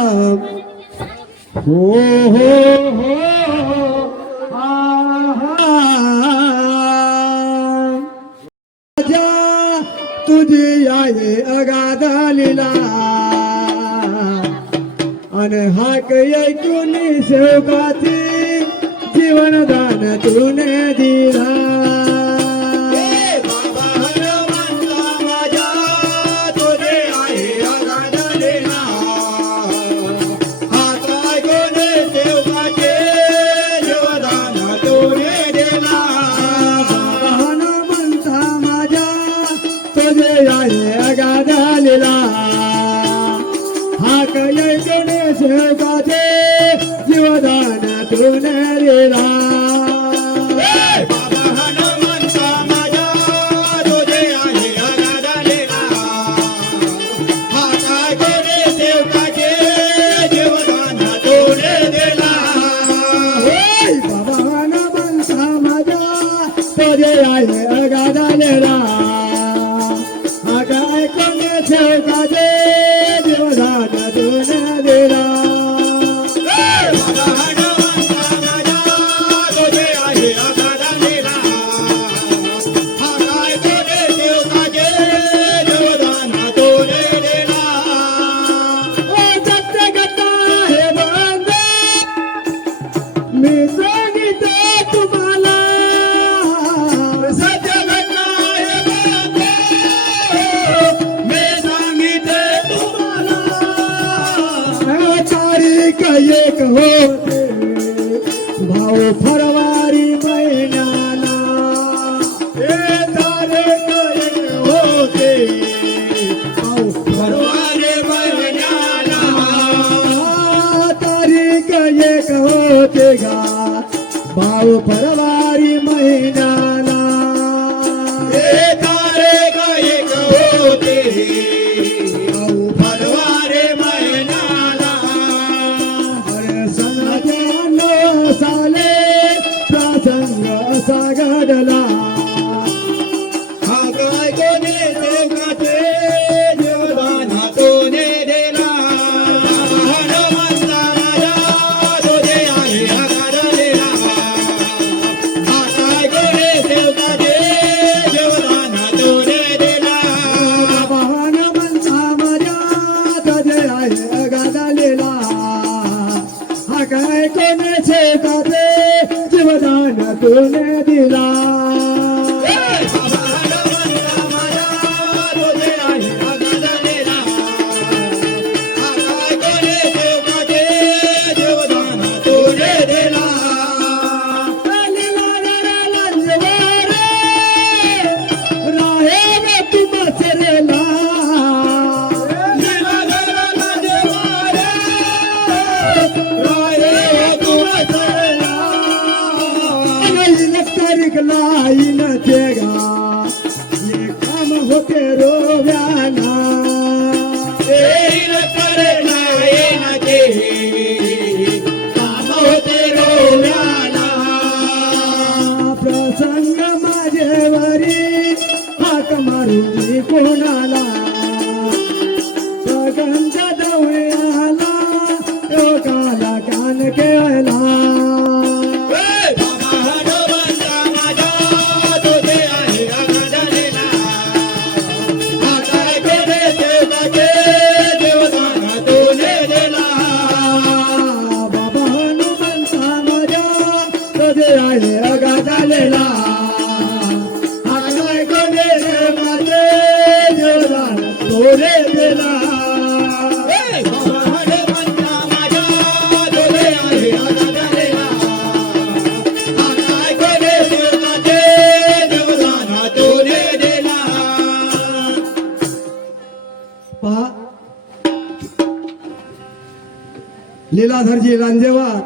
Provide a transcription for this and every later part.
हो हो हो आहा. राजा तुझी आहे अगाधा लिला अन हाक ऐकून सेवकाची जीवनदान तुने दिला तुने मी सांगितले तुम्हाला. मी सांगितले तुम्हाला. एक हो. బావు పరవా माझेवरी हाक मारून कोणाला लीलाधरजी लांजेवार.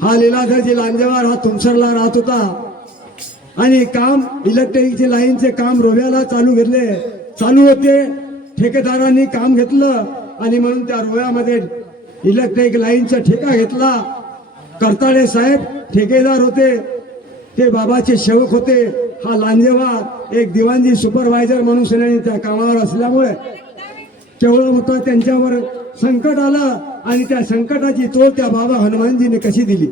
हा लीलाधरजी लांजेवार हा तुमसरला राहत होता. आणि काम इलेक्ट्रिकची लाईनचे काम रोव्याला चालू घेतले. चालू होते ठेकेदारांनी काम घेतलं आणि म्हणून त्या रोव्यामध्ये इलेक्ट्रिक लाईनचा ठेका घेतला. करताडे साहेब ठेकेदार होते. ते बाबाचे सेवक होते. हा लांजेवार एक दिवाणजी सुपरवायझर म्हणून त्या कामावर असल्यामुळे तेवढा होता त्यांच्यावर संकट आला आणि त्या संकटाची तोल त्या बाबा हनुमानजीने कशी दिली?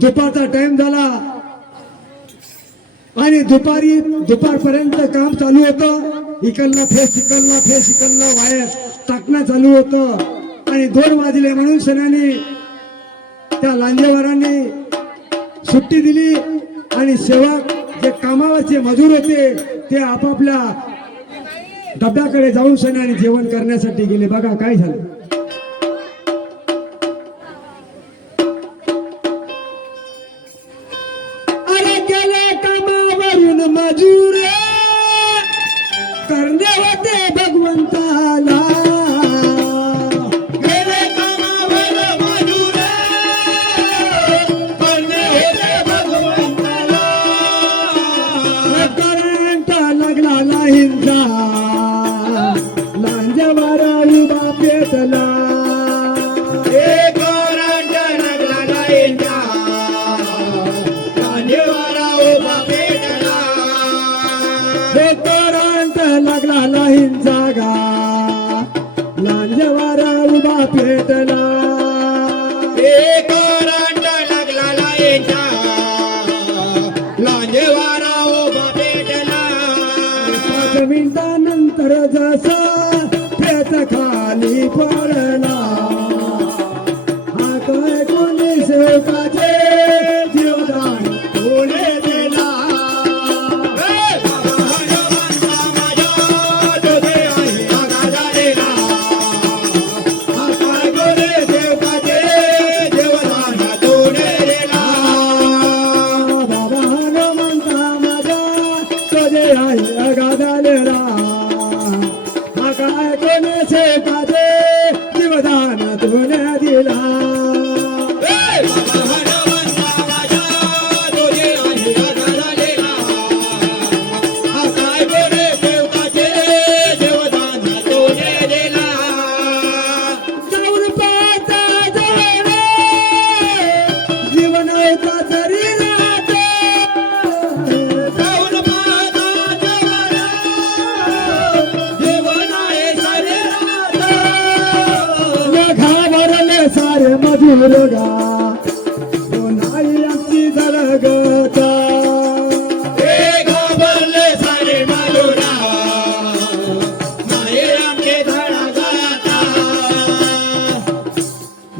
दुपारचा टाइम झाला आणि दुपारी दुपारपर्यंत काम चालू होतं. इकडला फेस इकडला फेस इकडला वायर टाकणं चालू होतं. आणि दोन वाजले म्हणून सणाने त्या लांजेवारांनी सुट्टी दिली आणि सेवा जे कामावरचे मजूर होते ते आपापल्या डब्याकडे जाऊन सणाने जेवण करण्यासाठी गेले. बघा काय झालं? अरे गेले कामावरून मजूर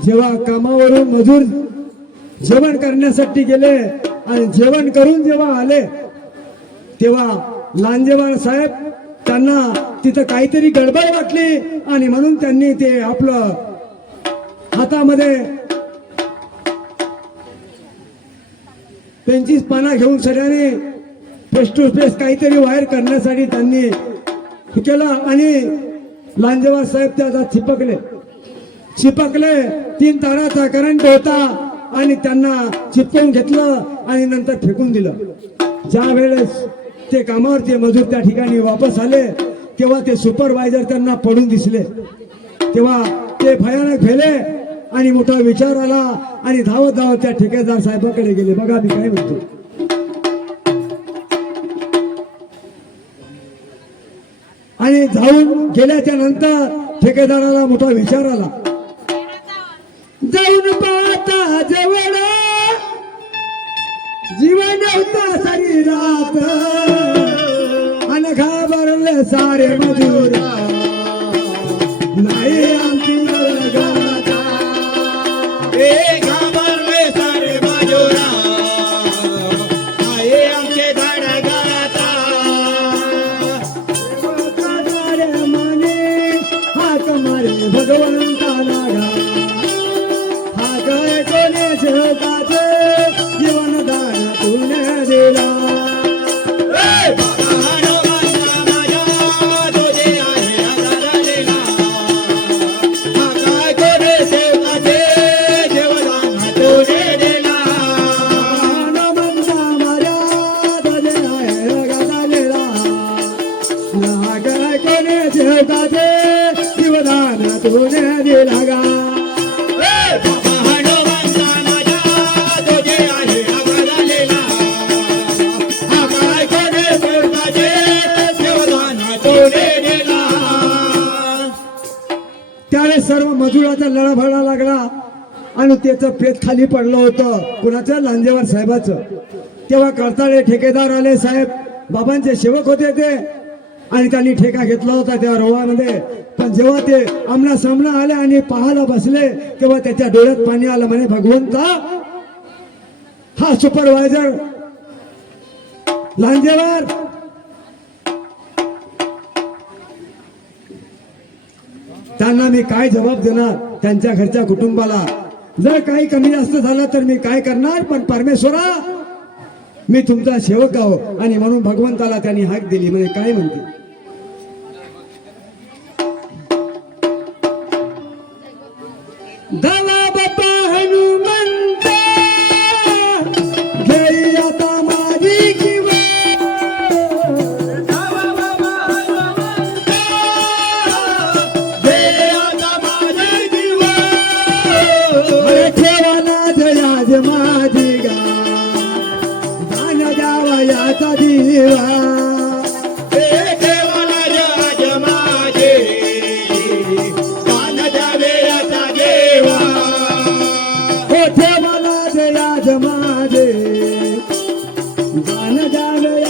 जेव्हा कामावरून मजूर जेवण करण्यासाठी गेले आणि जेवण करून जेव्हा आले तेव्हा लांजेवार साहेब त्यांना तिथं काहीतरी गडबड वाटली आणि म्हणून त्यांनी ते आपलं हातामध्ये त्यांचीच पाना घेऊन सगळ्यांनी फेस टू फेस काहीतरी वायर करण्यासाठी त्यांनी केला केलं आणि लांजेवार साहेब त्याचा चिपकले. चिपकले. तीन ताराचा करंट होता आणि त्यांना चिपकवून घेतलं आणि नंतर फेकून दिलं. ज्या वेळेस ते कामावरचे मजूर त्या ठिकाणी वापस आले तेव्हा ते सुपरवायझर त्यांना पडून दिसले. तेव्हा ते भयानक भेले आणि मोठा विचार आला आणि धावत धावत त्या ठेकेदार साहेबाकडे गेले. बघा मी काय म्हणतो. आणि धावून गेल्याच्यानंतर ठेकेदाराला मोठा विचार आला. जाऊन पाहता जवळ. जीवन होता शरीरात आणि घाबरले सारे मजूर. नाही आमची गाता. माने हाक मारे भगवंताला मजुराचा लागला आणि त्याचं पेट खाली पडलं होतं. कुणाचं? लांजेवार साहेबाचं. तेव्हा करताळे ठेकेदार आले साहेब. बाबांचे सेवक होते ते. आणि त्यांनी ठेका घेतला होता त्या रोवामध्ये पण जेव्हा ते आमना सामना आले आणि पाहायला बसले तेव्हा त्याच्या डोळ्यात पाणी आलं. म्हणे भगवंता हा सुपरवायझर लांजेवार. त्यांना मी काय जबाब देणार? त्यांच्या घरच्या कुटुंबाला. जर काही कमी जास्त झालं तर मी काय करणार? पण परमेश्वरा मी तुमचा सेवक आहो. आणि म्हणून भगवंताला त्यांनी हाक दिली. म्हणजे काय म्हणते? माझे. गान द्यावा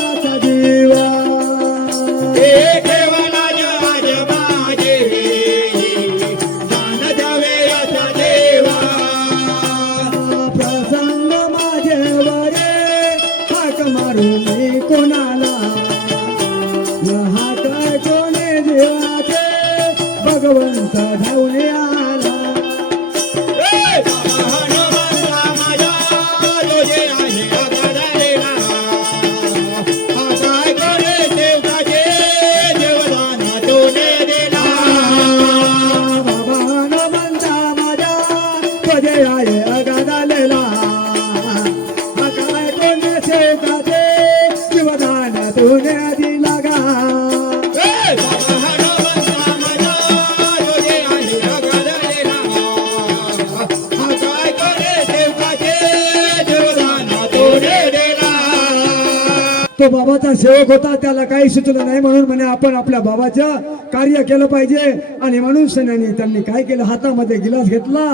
तो बाबाचा सेवक होता त्याला काही सुचलं नाही म्हणून म्हणे आपण आपल्या बाबाचं कार्य केलं पाहिजे. आणि म्हणून सैन्याने त्यांनी काय केलं? हातामध्ये गिलास घेतला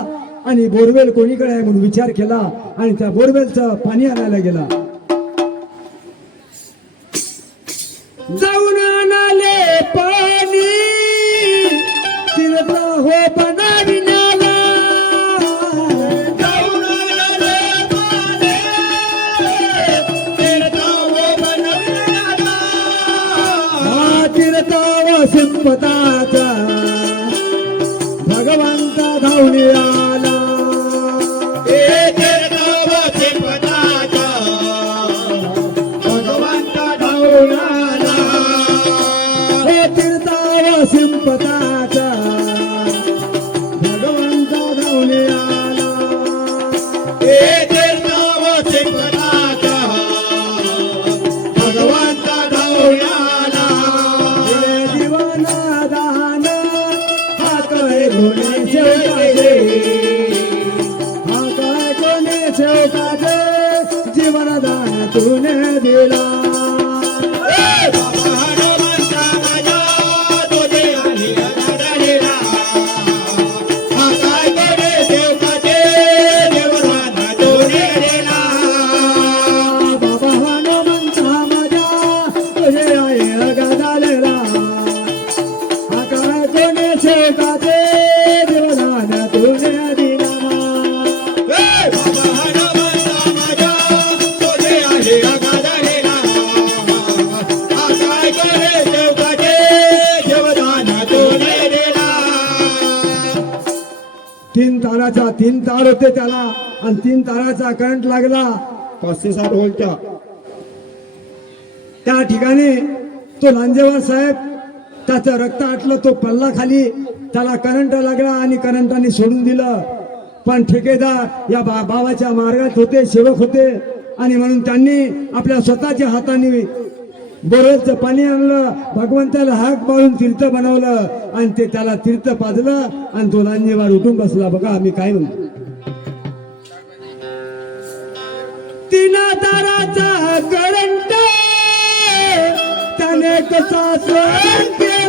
आणि बोरवेल कोणीकडे आहे म्हणून विचार केला आणि त्या बोरवेलचं पाणी आणायला गेला. जाऊन सिंपताचा भगवंत धावणे জীবন দান তুনে होते त्याला. आणि तीन ताराचा करंट लागला. पाचशे साठ व्होल्टच्या. त्या ठिकाणी तो लांजेवार साहेब त्याचं रक्त आटलं तो पल्ला खाली. त्याला करंट लागला आणि करंटाने सोडून दिलं. पण ठेकेदार या बा बाबाच्या मार्गात होते सेवक होते. आणि म्हणून त्यांनी आपल्या स्वतःच्या हाताने बोरचं पाणी आणलं भगवंताला हाक मारून तीर्थ बनवलं. आणि ते त्याला तीर्थ पाजलं आणि तो लांजेवार उठून बसला. बघा आम्ही काय म्हणतो. तिना दाराचा करंट त्याने कसा सहन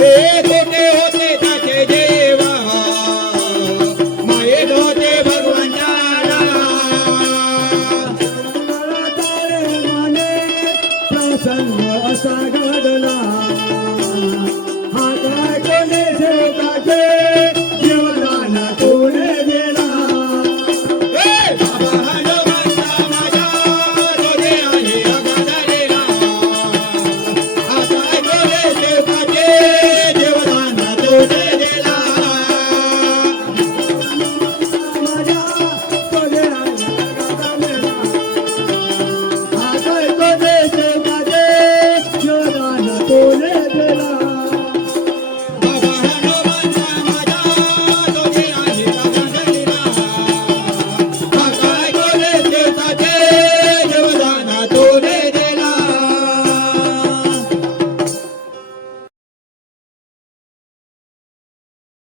এ কোটে হতে থাকে